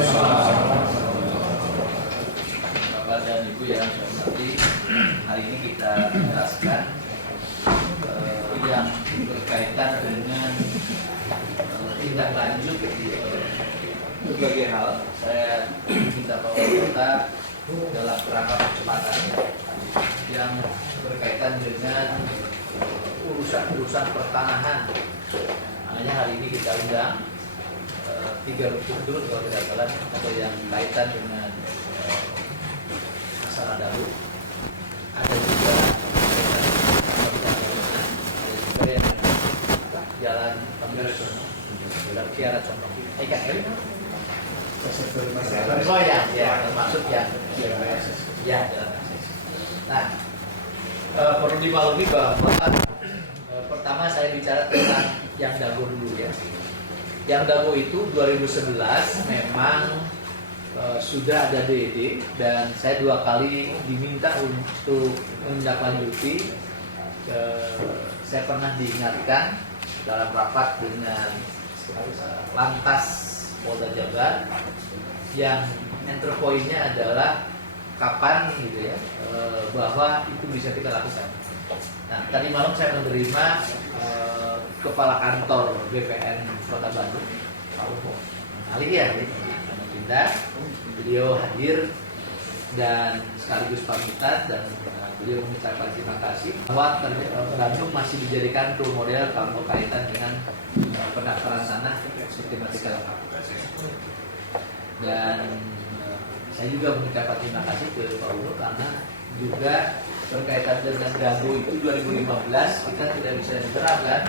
Bapak dan Ibu yang saya hormati, hari ini kita menjelaskan yang berkaitan dengan tindak lanjut berbagai hal. Saya minta Pak Wali Kota dalam kerangka percepatan yang berkaitan dengan urusan pertanahan. Makanya hari ini kita undang 3 rukun kalau tidak salah, atau yang kaitan dengan masalah dalu. Ada juga yang jalan Pemberesono, Kiara Condong. Oh ya, termasuk yang ya jalan akses. Nah, perlu dimaklumi bahwa pertama saya bicara tentang yang dago dulu ya. Yang dago itu 2011 memang sudah ada DED dan saya 2 kali diminta untuk menindaklanjuti. Saya pernah diingatkan dalam rapat dengan Lantas Polda Jabar yang entry point-nya adalah kapan gitu ya, bahwa itu bisa kita lakukan. Nah, tadi malam saya menerima Kepala Kantor BPN Kota Bandung, Pak Upo Ali ya, pindah. Beliau hadir dan sekaligus pamitan dan beliau mengucapkan terima kasih bahwa Bandung masih dijadikan role model kalau kaitan dengan pendaftaran tanah sistematika lengkap. Dan saya juga mengucapkan terima kasih ke Pak Upo karena juga berkaitan dengan dago itu 2015 kita tidak bisa diterapkan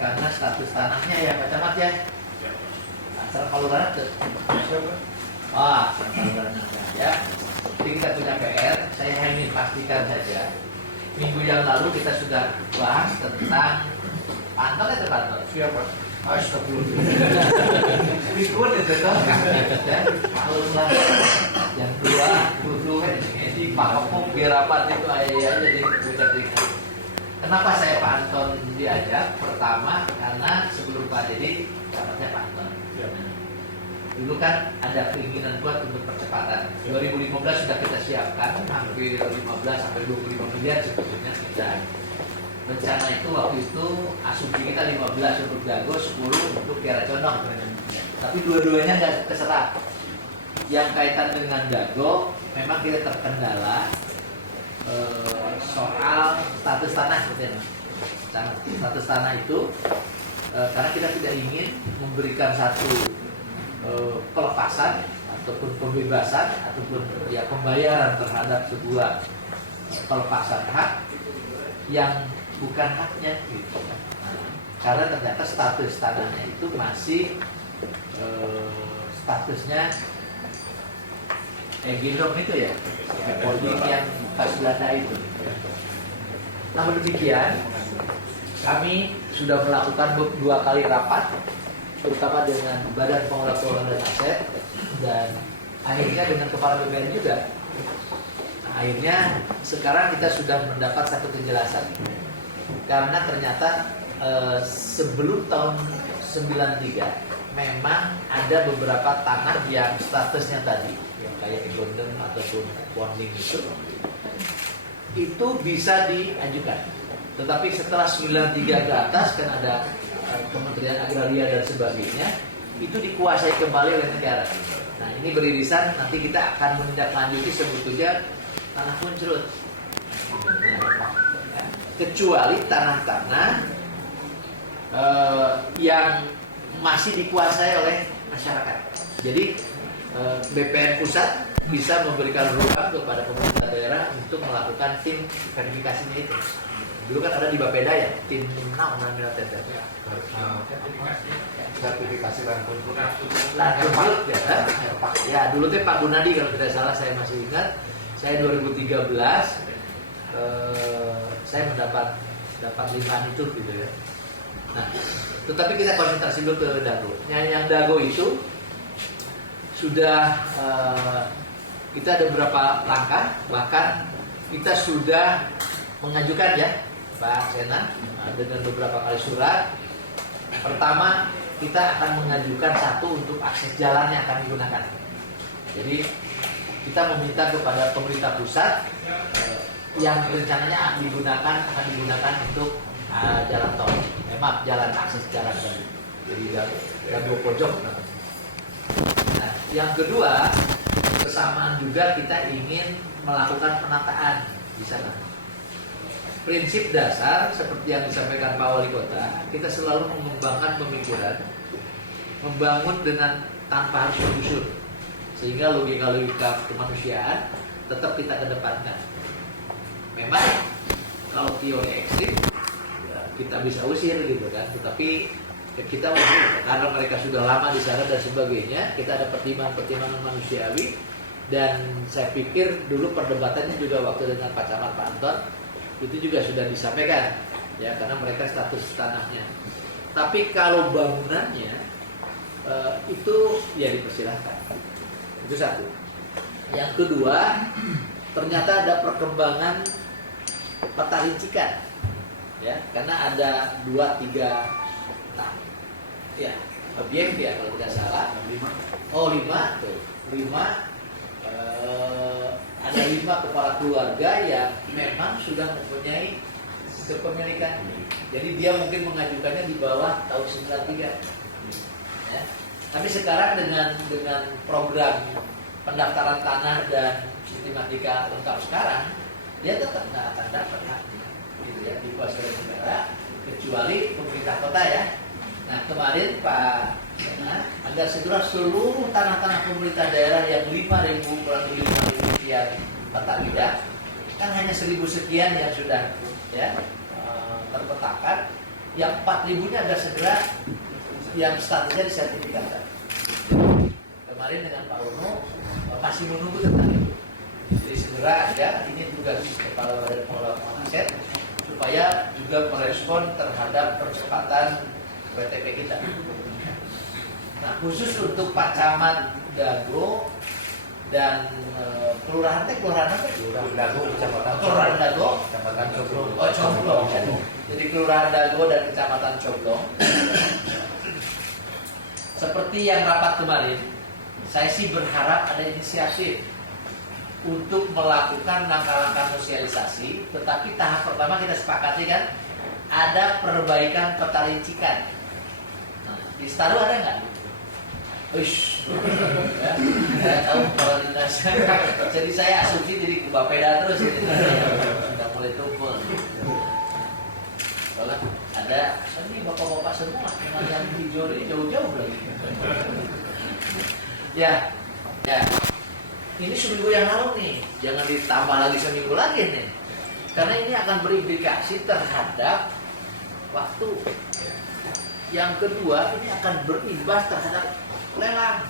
karena status tanahnya ya Pak Camat ya. Asal Kalurahan tuh. Ya. Jadi kita punya PR, saya ingin pastikan saja. Minggu yang lalu kita sudah bahas tentang pantol ya terpantol. Siapa? Astagfirullah. Ikut itu kan. Alumlah yang kedua dulu di Pak Kopok Gerapat itu ayah jadi beda. Kenapa saya Pak Anton diajak? Pertama karena sebelum Pak Dedi caranya Pak Anton. Dulu kan ada keinginan kuat untuk percepatan. 2015 sudah kita siapkan hampir 15 sampai 25 miliar sebetulnya kita. Rencana itu waktu itu asumsi kita 15 untuk dago, 10 untuk Kiara Condong. Tapi dua-duanya nggak keserap. Yang kaitan dengan dago memang kita terkendala soal status tanah seperti itu. Status tanah itu karena kita tidak ingin memberikan satu pelepasan ataupun pembebasan ataupun ya pembayaran terhadap sebuah pelepasan hak yang bukan haknya gitu. Karena ternyata status tanahnya itu masih statusnya gendong itu ya, holding yang bekas Belanda itu. Namun demikian kami sudah melakukan 2 kali rapat terutama dengan Badan Pengelola Keuangan dan Aset dan akhirnya dengan Kepala BPN juga. Nah, akhirnya sekarang kita sudah mendapat satu kejelasan karena ternyata sebelum tahun 93 memang ada beberapa tanah yang statusnya tadi yang kayak Gondeng ataupun Ponding itu bisa diajukan. Tetapi setelah 93 ke atas kan ada Kementerian Agraria dan sebagainya itu dikuasai kembali oleh negara. Nah ini beririsan nanti kita akan menindaklanjuti sebetulnya tanah kuncrut. Ya, kecuali tanah-tanah yang masih dikuasai oleh masyarakat. Jadi BPN pusat bisa memberikan ruang kepada pemerintah daerah untuk melakukan tim verifikasinya itu. Dulu kan ada di Bapeda ya, tim namanya sertifikasi lahan kuncrut ya. Dulu tuh Pak Gunadi kalau tidak salah saya masih ingat. Saya 2013 saya mendapat limpahan itu gitu ya. Nah, tetapi kita konsentrasi dulu ke dago. Yang dago itu sudah kita ada beberapa langkah, bahkan kita sudah mengajukan ya Pak Sena dengan beberapa kali surat. Pertama, kita akan mengajukan satu untuk akses jalan yang akan digunakan. Jadi kita meminta kepada pemerintah pusat yang rencananya akan digunakan untuk jalan tol, jalan akses jalan tadi. Jadi Dago Pojok. Nah, yang kedua, kesamaan juga kita ingin melakukan penataan di sana. Prinsip dasar seperti yang disampaikan Pak Wali Kota, kita selalu mengembangkan pemikiran, membangun dengan tanpa harus menggusur, sehingga logika-logika kemanusiaan tetap kita kedepankan. Memang kalau teori ekstrim ya kita bisa usir gitu kan, tetapi kita usir karena mereka sudah lama di sana dan sebagainya. Kita ada pertimbangan manusiawi, dan saya pikir dulu perdebatannya juga waktu dengan Pak Camat Pak Anton itu juga sudah disampaikan ya, karena mereka status tanahnya. Tapi kalau bangunannya itu ya dipersilahkan. Itu satu. Yang kedua, ternyata ada perkembangan peta rincikan ya, karena ada 2-3 ya objek ya kalau tidak salah. 5 tuh. 5 ada 5 kepala keluarga yang memang sudah mempunyai kepemilikan. Jadi dia mungkin mengajukannya di bawah tahun 93 ya. Tapi sekarang dengan program pendaftaran tanah dan sistematika lengkap sekarang, dia tetap nggak akan dapat haknya gitu ya, dikuasai oleh negara kecuali pemerintah kota ya. Nah kemarin Pak Sena agar segera seluruh tanah-tanah pemerintah daerah yang 5.000 kurang lebih 5.000 sekian peta bidang, kan hanya 1.000 sekian yang sudah ya terpetakan, yang 4.000-nya agar segera yang statusnya disertifikatkan. Kemarin dengan Pak Uno masih menunggu tentang itu. Jadi segera ya, ini tugas Kepala Badan Pengelolaan Aset supaya juga merespon terhadap percepatan WTP kita. Nah khusus untuk Pak Camat Dago dan kelurahan apa? Kelurahan Dago, Kecamatan Kelurahan Dago, Kecamatan Coblong. Oh Coblong. Ya. Jadi Kelurahan Dago dan Kecamatan Coblong. Seperti yang rapat kemarin, saya sih berharap ada inisiatif untuk melakukan langkah-langkah sosialisasi. Tetapi tahap pertama kita sepakati kan ada perbaikan peta rincikan. Nah, di Staru ada nggak? Uish, ya, saya tahu kepala dinas. Jadi saya asumsi jadi Bapeda terus. Sudah mulai tumpul. Kalau ada, ini bapak-bapak semua, yang hijau ini jauh-jauh lagi. Ya. Ini seminggu yang lalu nih, jangan ditambah lagi seminggu lagi nih, karena ini akan berimplikasi terhadap waktu. Yang kedua, ini akan berimbas terhadap lelang.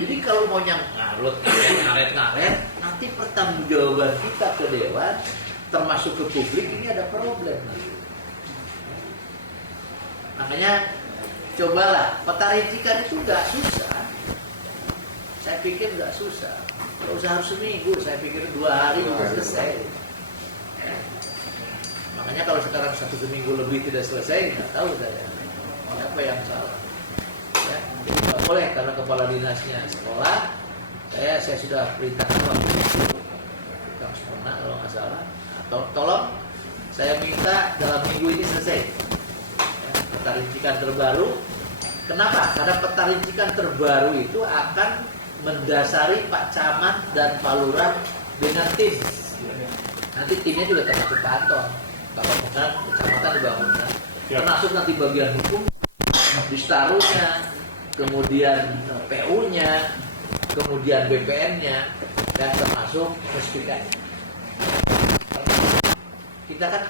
Jadi kalau mau ngaret, nanti pertanggungjawaban kita ke dewan, termasuk ke publik, ini ada problem. Makanya cobalah peta rincikan itu nggak susah. Saya pikir nggak susah. Nggak usah harus seminggu. Saya pikir 2 hari sudah selesai. Ya. Makanya kalau sekarang 1 seminggu lebih tidak selesai, nggak tahu saya apa yang salah. Ya. Jadi nggak boleh karena kepala dinasnya sekolah. Saya sudah perintahkan waktu itu. Kita pernah kalau nggak salah. Tolong saya minta dalam minggu ini selesai. Ya. Peta rincikan terbaru. Kenapa? Karena peta rincikan terbaru itu akan mendasari Pak Camat dan Pak Lurah dengan tim. Nanti timnya juga termasuk Pak Anton, Bapak Pembangunan, Kecamatan dibangunkan. Termasuk nanti bagian hukum, distarunya, kemudian PU-nya, kemudian BPN-nya, dan termasuk Muspika. Kita kan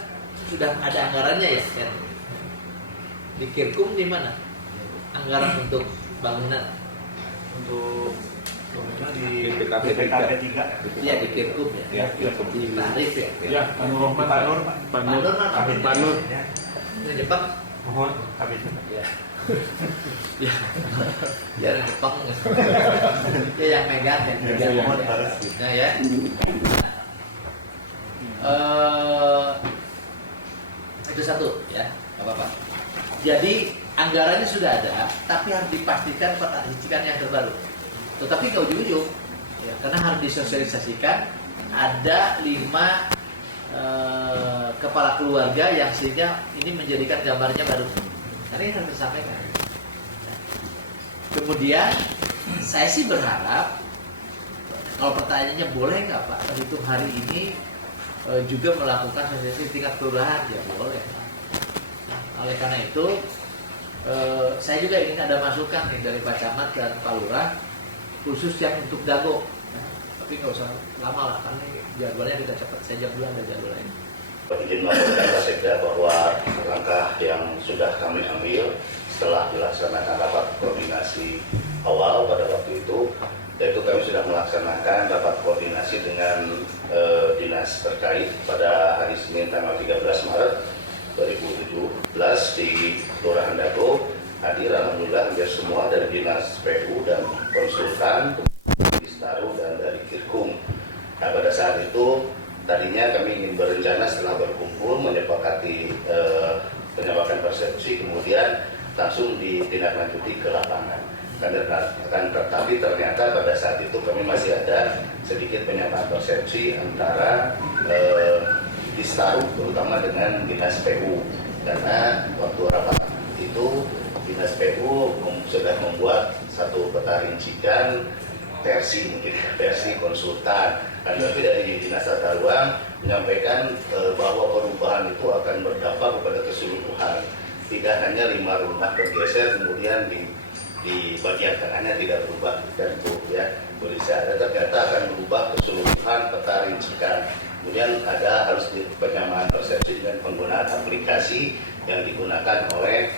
sudah ada anggarannya ya, kan? Di Kirkum di mana? Anggaran untuk bangunan. Untuk di PKP 3. Iya di Kirkum ya. Di Tarif ya. Ya, Panur. Ini Jepang. Mohon habis. Ya. Ya Jepang. Ya yang megang ya. Nah ya. Itu satu ya, nggak apa-apa. Jadi anggarannya sudah ada, tapi harus dipastikan peta rincikan yang terbaru. Tetapi nggak ujung-ujung, ya, karena harus disosialisasikan. Ada 5 kepala keluarga yang sehingga ini menjadikan gambarnya baru. Karena ini harus disampaikan. Kemudian saya sih berharap, kalau pertanyaannya boleh nggak Pak hitung hari ini juga melakukan sosialisasi tingkat kelurahan, ya boleh. Nah, oleh karena itu saya juga ingin ada masukan nih dari Pak Camat dan Pak Lurah khusus yang untuk Dago. Tapi nggak usah lama lah, karena jadwalnya kita cepat saja bulan ada jadwalnya. Izin melaporkan Pak Sekda bahwa langkah yang sudah kami ambil setelah dilaksanakan rapat koordinasi awal pada waktu itu, yaitu kami sudah melaksanakan rapat koordinasi dengan dinas terkait pada hari Senin tanggal 13 Maret 2017 di Kelurahan Dago. Hadir alhamdulillah hampir semua dari dinas PU dan konsultan, Distaru dan dari Kirkum. Nah, pada saat itu tadinya kami ingin berencana setelah berkumpul menyepakati penyepakatan persepsi, kemudian langsung ditindaklanjuti ke lapangan. Tetapi ternyata pada saat itu kami masih ada sedikit penyamaan persepsi antara Distaru terutama dengan dinas PU, karena waktu rapat itu dinas PU sudah membuat satu peta rincian versi konsultan. Tapi dari dinas tata ruang menyampaikan bahwa perubahan itu akan berdampak kepada keseluruhan. Tidak hanya 5 rumah bergeser, kemudian di bagian tengahnya tidak berubah, dan itu ya bisa ada, ternyata akan berubah keseluruhan peta rincian. Kemudian ada harus penyamaan persepsi dengan penggunaan aplikasi yang digunakan oleh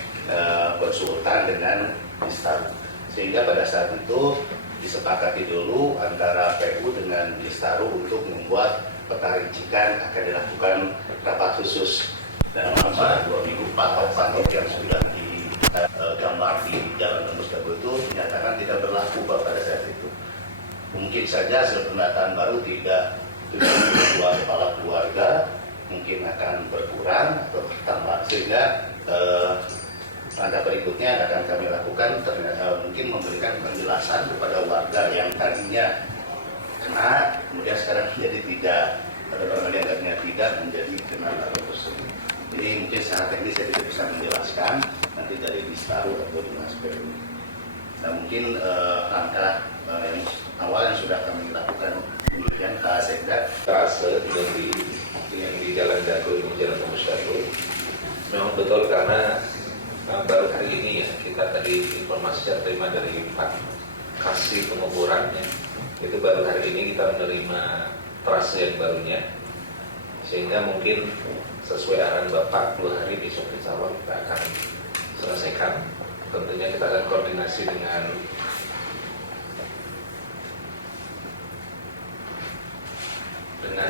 konsultan dengan Distaru. Sehingga pada saat itu disepakati dulu antara PU dengan Distaru untuk membuat peta rincian, akan dilakukan rapat khusus dalam masa 2 minggu. Patok yang sudah digambar di Jalan Tembus Dago itu dinyatakan tidak berlaku pada saat itu. Mungkin saja hasil pendataan baru tidak 72 kepala keluarga mungkin akan berkurang atau bertambah, sehingga langkah berikutnya akan kami lakukan mungkin memberikan penjelasan kepada warga yang tadinya kena, kemudian sekarang menjadi tidak, pada barang yang tadinya tidak menjadi kena atau tersebut. Jadi mungkin secara teknis saya tidak bisa menjelaskan, nanti dari Distaru atau Dinas PU. Nah, mungkin langkah yang awal yang sudah kami lakukan demikian Pak Sekda. Trase yang di Jalan Dago ini, Jalan Tembus Dago, memang betul karena baru hari ini ya kita tadi informasi yang terima dari Pak Kasih penguburan ya, itu baru hari ini kita menerima trase yang barunya, sehingga mungkin sesuai arahan Bapak 2 hari besok insya Allah kita akan selesaikan. Tentunya kita akan koordinasi dengan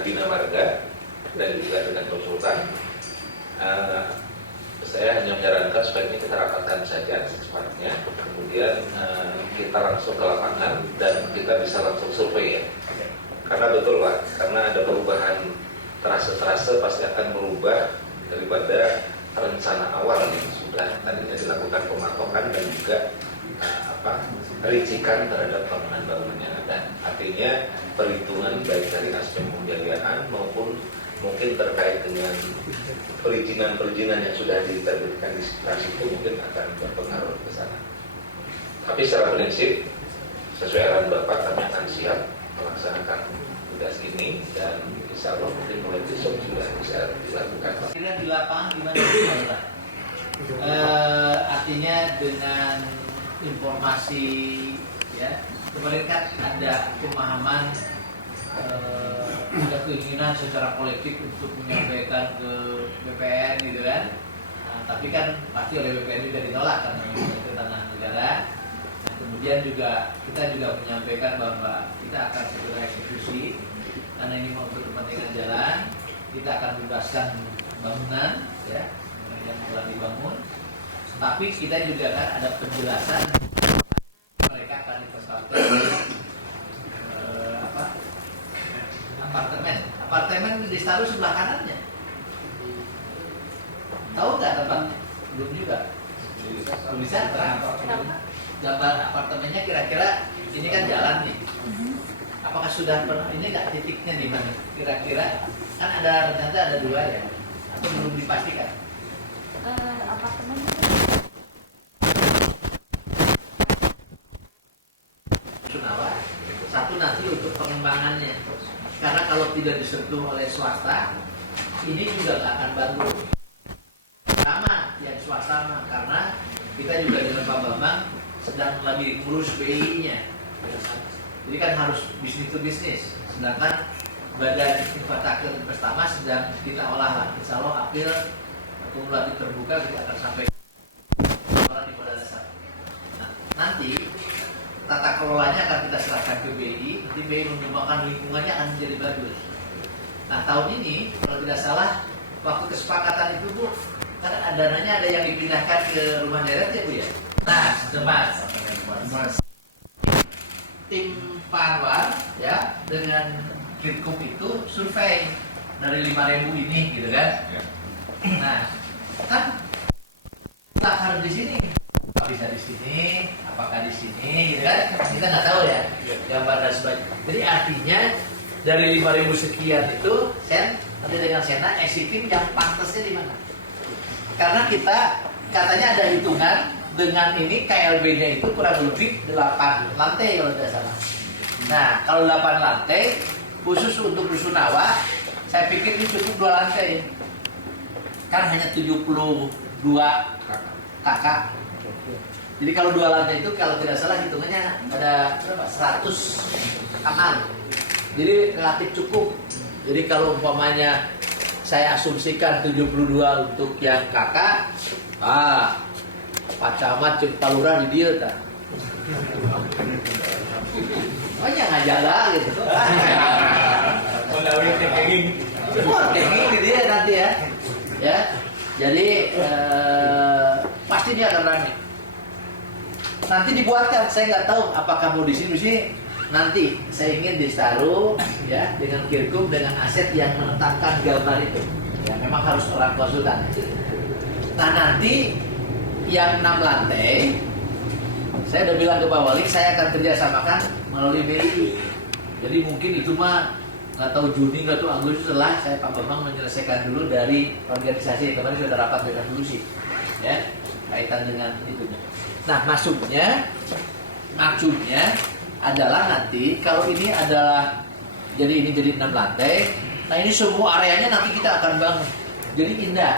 Bina Marga dan juga dengan konsultan. Saya hanya menyarankan sebaiknya kita rapatkan saja secepatnya, kemudian kita langsung ke lapangan dan kita bisa langsung survei ya. Karena betul Pak, karena ada perubahan trase-trase pasti akan berubah daripada rencana awal yang sudah tadinya dilakukan pematokan dan juga rincikan terhadap bangunan-bangunannya. Dan artinya perhitungan baik dari aspek pembiayaan maupun mungkin terkait dengan perizinan yang sudah diterbitkan di sekitar situ mungkin akan berpengaruh ke sana. Tapi secara prinsip sesuai arahan Bapak kami akan siap melaksanakan tugas ini dan insya Allah mungkin mulai besok sudah bisa dilakukan. Kira di lapangan gimana Pak? Artinya dengan informasi ya, kemarin kan ada pemahaman, ada keinginan secara kolektif untuk menyampaikan ke BPN gitu kan. Nah, tapi kan pasti oleh BPN juga ditolak karena itu tanah negara. Nah, kemudian juga kita juga menyampaikan bahwa kita akan segera eksekusi karena ini untuk kepentingan jalan. Kita akan bebaskan bangunan ya yang telah dibangun. Tapi kita juga kan ada penjelasan mereka akan investasi apartemen di Distaru sebelah kanannya. Tahu nggak tempat? Belum juga. Tulisan terang. Gambar apartemennya kira-kira ini kan jalan nih. Apakah sudah pernah ini nggak titiknya di mana? Kira-kira kan ada ternyata ada 2 ya, atau belum dipastikan? Apartemen Rusunawa, satu nanti untuk pengembangannya. Karena kalau tidak disentuh oleh swasta, ini juga nggak akan bagus. Sama yang swasta mah, karena kita juga dengan Pak Bambang sedang lagi ngurus BI-nya. Jadi kan harus bisnis to bisnis. Sedangkan Badan Infrastruktur Investama sedang kita olah lah. Insya Allah April akumulatif terbuka kita akan sampai di modal dasar. Nah, nanti tata kelolanya akan kita serahkan ke BI. Nanti BI mengembangkan lingkungannya akan menjadi bagus. Nah tahun ini kalau tidak salah waktu kesepakatan itu Bu, karena dananya ada yang dipindahkan ke rumah deret ya Bu ya. Nah, Mas, tim Panwar ya dengan Kirkum itu survei dari 5.000 ini gitu kan. Nah, kan harus di sini, bisa di sini, apakah di sini, gitu kan? Kita nggak tahu ya gambar dan sebagainya. Jadi artinya dari 5.000 sekian itu, nanti dengan Sena exiting yang pantasnya di mana? Karena kita katanya ada hitungan dengan ini KLB-nya itu kurang lebih 8 lantai kalau tidak salah. Nah, kalau 8 lantai khusus untuk Rusunawa, saya pikir ini cukup 2 lantai. Kan hanya 72 kakak. Jadi kalau 2 lantai itu kalau tidak salah hitungannya ada 100 kamar. Jadi relatif cukup. Jadi kalau umpamanya saya asumsikan 72 untuk yang kakak, Pak Camat Cik Palurah di dia tak? Oh jangan jaga gitu. Kayak gini dia nanti ya. Ya. Jadi pasti dia akan rame. Nanti dibuatkan, saya nggak tahu apakah mau di sini nanti saya ingin ditaruh ya dengan Kirkum dengan aset yang menetapkan gambar itu. Ya memang harus orang konsultan. Nah nanti yang 6 lantai, saya udah bilang ke Pak Wali, saya akan kerjasamakan melalui BI. Jadi mungkin itu mah nggak tahu Juni nggak tahu Agustus setelah saya Pak Bambang menyelesaikan dulu dari organisasi kemarin sudah rapat dengan dulu sih, ya kaitan dengan itu. Nah maksudnya adalah nanti kalau ini adalah jadi 6 lantai. Nah ini semua areanya nanti kita akan bangun jadi indah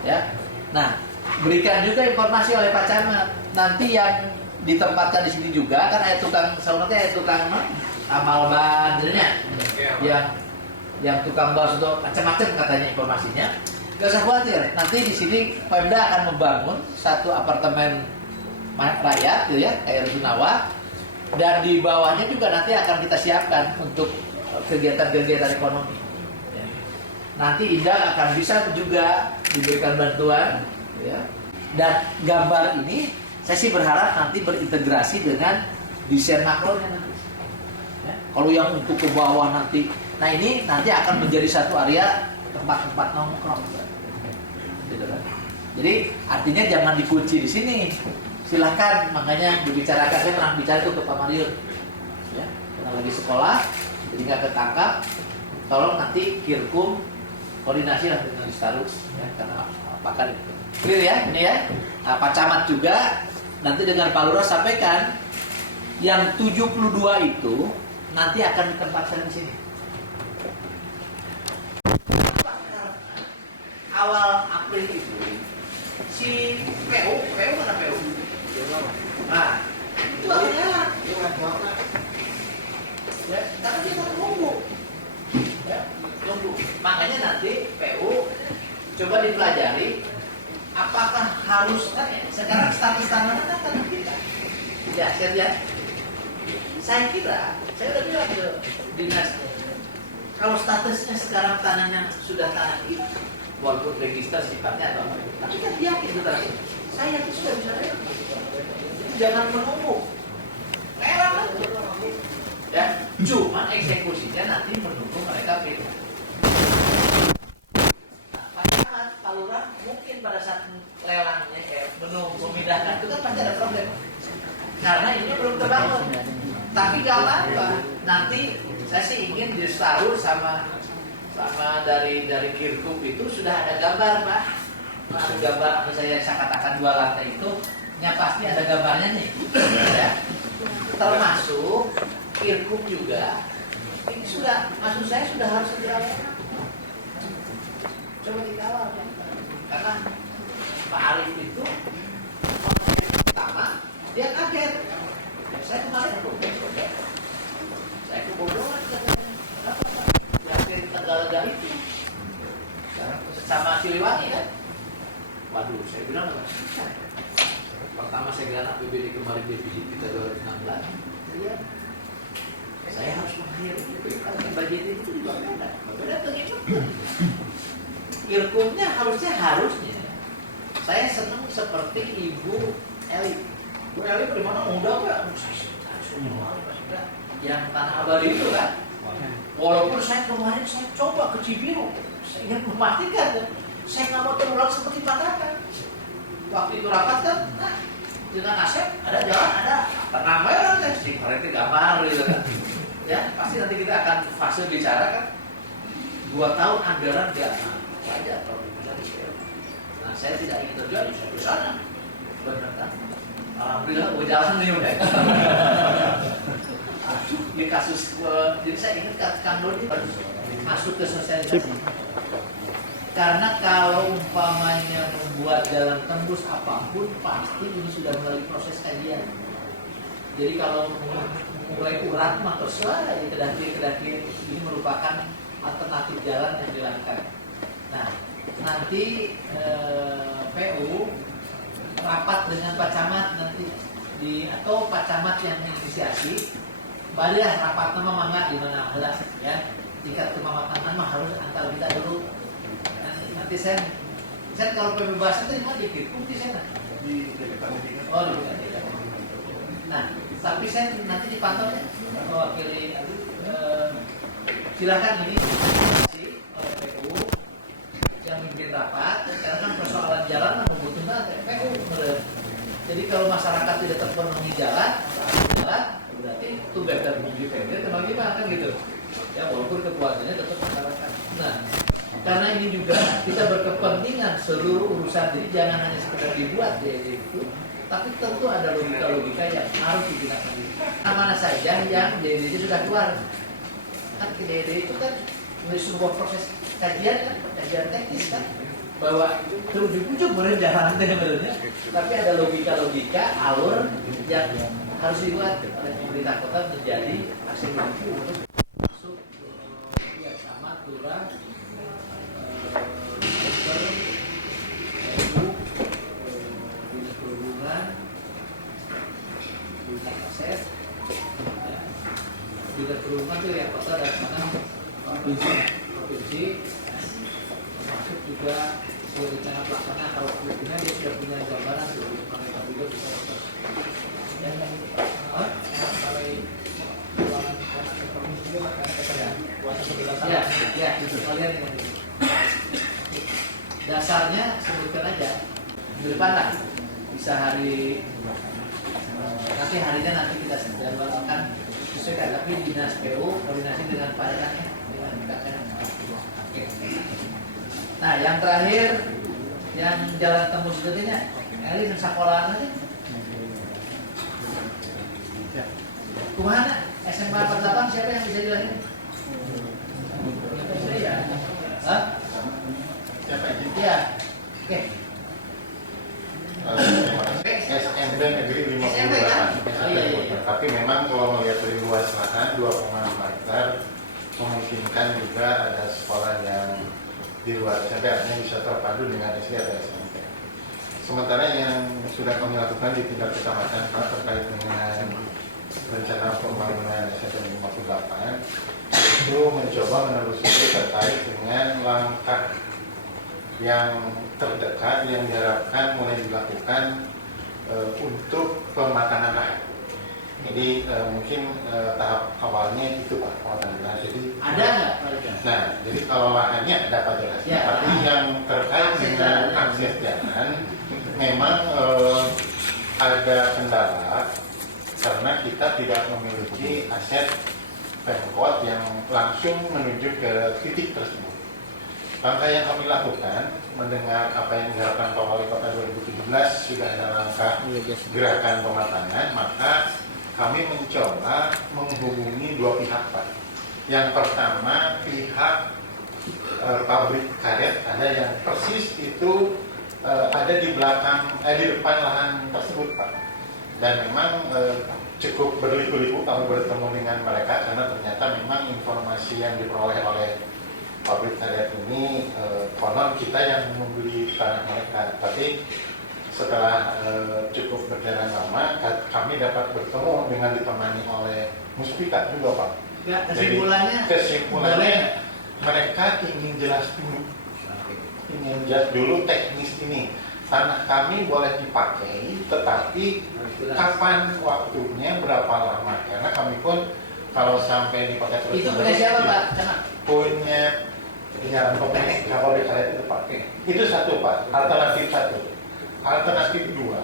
ya. Nah berikan juga informasi oleh Pak Camat nanti yang ditempatkan di sini juga kan ada tukang saunanya, ada tukang amal bandelnya yang tukang bas untuk macam-macam katanya informasinya. Gak usah khawatir, nanti di sini Pemda akan membangun satu apartemen rakyat gitu ya kayak Rusunawa. Dan di bawahnya juga nanti akan kita siapkan untuk kegiatan-kegiatan ekonomi. Nanti Indah akan bisa juga diberikan bantuan. Ya. Dan gambar ini saya sih berharap nanti berintegrasi dengan desain makronya nanti. Ya. Kalau yang untuk ke bawah nanti, nah ini nanti akan menjadi satu area tempat-tempat nongkrong. Gitu kan. Jadi artinya jangan dikunci di sini. Silahkan, makanya dibicarakan, saya pernah bicara itu ke Pak Mario ya, karena lagi sekolah jadi nggak ketangkap, tolong nanti Kirkum koordinasi lah dengan Distaru ya, karena apakah itu clear ya ini ya. Nah, Pak Camat juga nanti dengan Pak Lurah sampaikan yang 72 itu nanti akan ditempatkan di sini. Awal April itu si PU mana PU? Nah, itu akan jalan. Ya, tapi kita tunggu. Ya, tunggu. Makanya nanti PU coba dipelajari apakah harus kan ya, sekarang status tanahnya kan tanah kita. Ya, saya lihat. Saya kira, saya udah bilang ke dinas, kalau statusnya sekarang tanahnya sudah tanah itu, walaupun register sifatnya atau apa, tapi kan yakin betul. Saya itu sudah bisa lewat. Jangan menunggu. Lewat ya, cuma eksekusinya nanti menunggu mereka pindah. Nah, Pak Camat, Pak Lurah mungkin pada saat lelangnya menunggu memindahkan itu kan pasti ada problem. Karena ini belum terbangun. Tapi gak apa-apa. Nanti saya sih ingin di Starur sama dari Kirkup itu sudah ada gambar, Pak. Ada gambar saya katakan 2 lantai itu, pasti ada gambarnya nih. Ya. Termasuk Kirkup juga. Ini sudah, maksud saya sudah harus dilakukan. Coba dikawal ya. Karena Pak Arif itu pertama dia kaget. Saya kemarin saya kebobolan yang Tegalega itu sama Siliwangi kan. Waduh, saya bilang pertama saya bilang APBD kemarin defisit kita 2016. Iya. Saya harus mengakhiri budget itu juga beda ternyata. Kirkumnya harusnya saya senang seperti Ibu Eli. Bu Eli dari mana muda Pak? Yang Tanah Abadi itu kan. Walaupun saya kemarin saya coba ke Cibiru, saya ingin memastikan saya nggak mau terulang seperti Pak Tata. Waktu itu rapat kan, nah, dengan Asep ada jalan ada apa namanya orang saya sih mereka gambar gitu kan. Ya pasti nanti kita akan fase bicara kan. 2 tahun anggaran nggak wajar kalau bisa. Nah saya tidak ingin terjadi saya di sana. Benar kan? Alhamdulillah gue jalan nih udah. Di kasus jadi saya ingat Kang Dodi masuk ke sosialisasi. Karena kalau umpamanya membuat jalan tembus apapun pasti ini sudah melalui proses kajian. Jadi kalau mulai urat mah terserah di kedaki ini merupakan alternatif jalan yang dilakukan. Nah nanti PU rapat dengan Pak Camat nanti atau Pak Camat yang menginisiasi, balilah rapat nama mangga di mana ada ya tingkat kemamatan mah harus antar kita dulu. Nanti saya kalau pembebasan itu cuma dikit, bukti saya di nah, tapi saya nanti dipantau ya mewakili silakan ini oleh PU yang memimpin rapat karena kan persoalan jalan membutuhkan PU. Jadi kalau masyarakat tidak terpenuhi jalan berarti tugas dari PU bagaimana kan gitu ya, walaupun kekuatannya tetap masyarakat. Nah karena ini juga kita berkepentingan seluruh urusan, jadi jangan hanya sekedar dibuat DD itu, tapi tentu ada logika-logika yang harus digunakan. Mana saja yang DD itu sudah keluar. Kan DD itu kan sebuah proses kajian kan, kajian teknis kan, bahwa ujung-ujung boleh jalan sebenarnya, tapi ada logika-logika alur yang harus dibuat oleh pemerintah kota menjadi aksi mampu untuk masuk ya sama turang dinas perhubungan, dinas aset, dinas perhubungan itu yang kota dan mana provinsi, termasuk juga sebagai rencana pelaksana kalau punya dia sudah punya gambaran mereka juga bisa ya itu kalian ini. Dasarnya sebutkan aja di depan lah, bisa hari nanti harinya nanti kita jadwalkan sesuai, tapi dinas PU koordinasi dengan Pak Dekannya Oke. Nah yang terakhir yang jalan tembus sebetulnya Eli dan sekolahan aja kemana SMA 48 siapa yang bisa jelasin? Saya Hah? Siapa ini? Iya. Oke. SMP negeri 58. Tapi memang kalau melihat dari luas lahan 2,6 hektar memungkinkan juga ada sekolah yang di luar SMP, artinya bisa terpadu dengan SD atau SMP. Sementara yang sudah kami lakukan di tingkat kecamatan Pak terkait dengan rencana pembangunan SMP 58 itu mencoba menelusuri terkait dengan langkah yang terdekat yang diharapkan mulai dilakukan untuk pemakanan lahan. Jadi mungkin tahap awalnya itu Pak, pemakanan lahan. Jadi ada nggak? Nah, jadi kalau lahannya ada Pak jelas. Ya, tapi yang terkait dengan akses jalan memang ada kendala karena kita tidak memiliki aset Pemkot yang langsung menuju ke titik tersebut. Langkah yang kami lakukan, mendengar apa yang dilakukan Pak Wali Kota 2017 sudah ada langkah gerakan pematangan, maka kami mencoba menghubungi dua pihak, Pak. Yang pertama pihak pabrik karet, ada yang persis itu ada di belakang, di depan lahan tersebut, Pak. Dan memang cukup berliku-liku kami bertemu dengan mereka karena ternyata memang informasi yang diperoleh oleh pabrik karet ini konon kita yang membeli tanah mereka. Tapi setelah cukup berjalan lama, kami dapat bertemu dengan ditemani oleh Muspika juga, Pak. Ya, Kesimpulannya mereka ingin jelas dulu teknis ini. Tanah kami boleh dipakai, tetapi kapan waktunya, berapa lama? Karena kami pun kalau sampai dipakai terus. Itu punya siapa, Pak? Punya pemilik pabrik karet itu, Pak. Itu satu, Pak. Alternatif satu. Alternatif dua,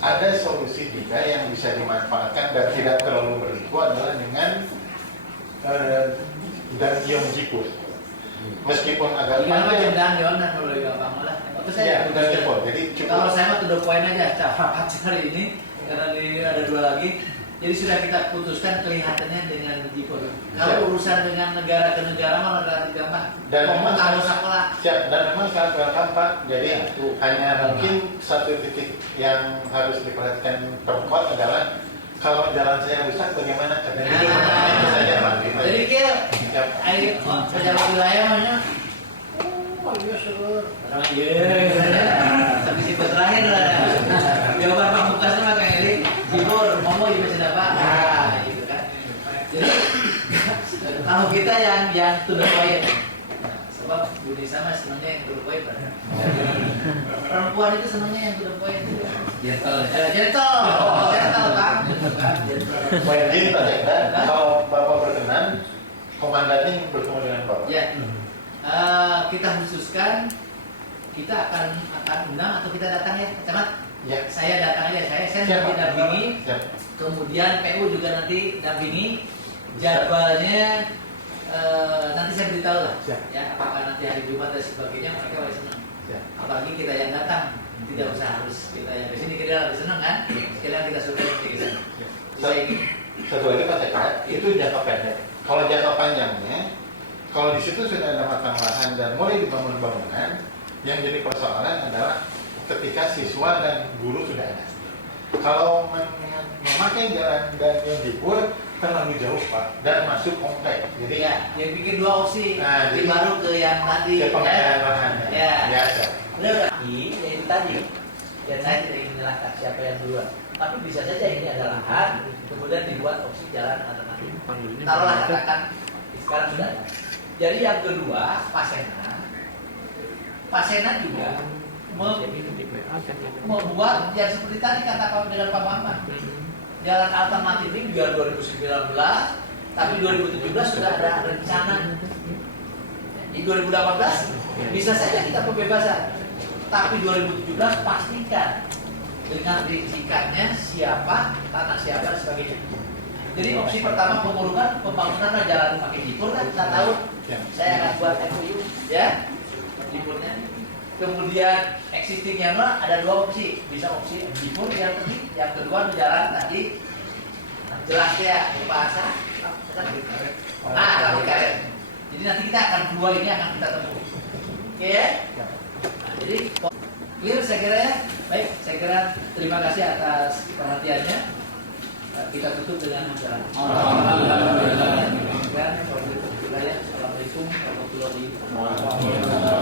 ada solusi juga yang bisa dimanfaatkan dan tidak terlalu berliku adalah dengan Dangyong Jipur. Meskipun agak panjang Dangyong dan mulai gampang lah. Ya, jadi kalau saya mah to the point aja, cara hari ini karena ini ada dua lagi. Jadi sudah kita putuskan kelihatannya dengan Jipur. Kalau urusan dengan negara ke negara malah relatif gampang. Dan memang harus sekolah. Siap, dan memang sangat gampang, Pak. Jadi hanya mungkin satu titik yang harus diperhatikan Pemkot adalah kalau jalan saya rusak bagaimana? Karena itu saja, Pak. Jadi kira pejabat wilayah mana? Oh iya seluruh. Tapi situ terakhir lah. Jawaban pamungkasnya mah kayak ini. Jipur, ngomong ibu siapa? Nah, gitu kan. Jadi kalau kita yang to the point, sebab Bu Nisa mah senangnya yang to the point. Perempuan itu senangnya yang to the point. Gentle, Bang. Poin gini, Pak. Kalau Bapak berkenan, komandannya bertemu dengan Bapak. Ya. Kita khususkan kita akan undang atau kita datang ya, Camat? Ya. Saya datang aja, saya nanti dampingi. Kemudian PU juga nanti dampingi. Jadwalnya nanti saya beritahu lah. Ya, apakah nanti hari Jumat dan sebagainya, mereka boleh senang. Apalagi kita yang datang, tidak usah harus kita yang di sini, kita lebih senang kan? Sekalian kita sudah di sana. Satu lagi, Pak Sekar, itu jangka pendek. Kalau jangka panjangnya, kalau di situ sudah ada matang lahan dan mulai dibangun bangunan, yang jadi persoalan adalah ketika siswa dan guru sudah ada. Kalau memakai jalan Dangyong Jipur terlalu jauh, Pak, dan masuk komplek. Jadi ya, yang bikin dua opsi. Nah, jadi baru ke yang tadi. Ke pengadaan lahan. Ya. Biasa. Udah, ya itu tadi. Dan saya tidak ingin menyalahkan siapa yang duluan. Tapi bisa saja ini adalah lahan, kemudian dibuat opsi jalan alternatif. Taruhlah katakan sekarang sudah ada. Jadi yang kedua, Pasena juga membuat yang seperti tadi kata dengan Pak Bambang, jalan alternatif ini biar 2019, tapi 2017 sudah ada rencana. Di 2018 bisa saja kita pembebasan, tapi 2017 pastikan dengan rincikannya siapa, tanah siapa dan sebagainya. Jadi opsi pertama pembangunan jalan pakai Jipur kan kita tahu. Saya akan buat MOU ya Jipurnya. Kemudian existingnya ada dua opsi, bisa opsi Jipur yang kedua jalan tadi jelas ya bahasa. Rambut karet. Jadi nanti kita akan dua ini akan kita tempuh. Oke ya? Nah, jadi clear saya kira ya. Baik, saya kira terima kasih atas perhatiannya. Kita tutup dengan acara. Assalamualaikum warahmatullahi wabarakatuh.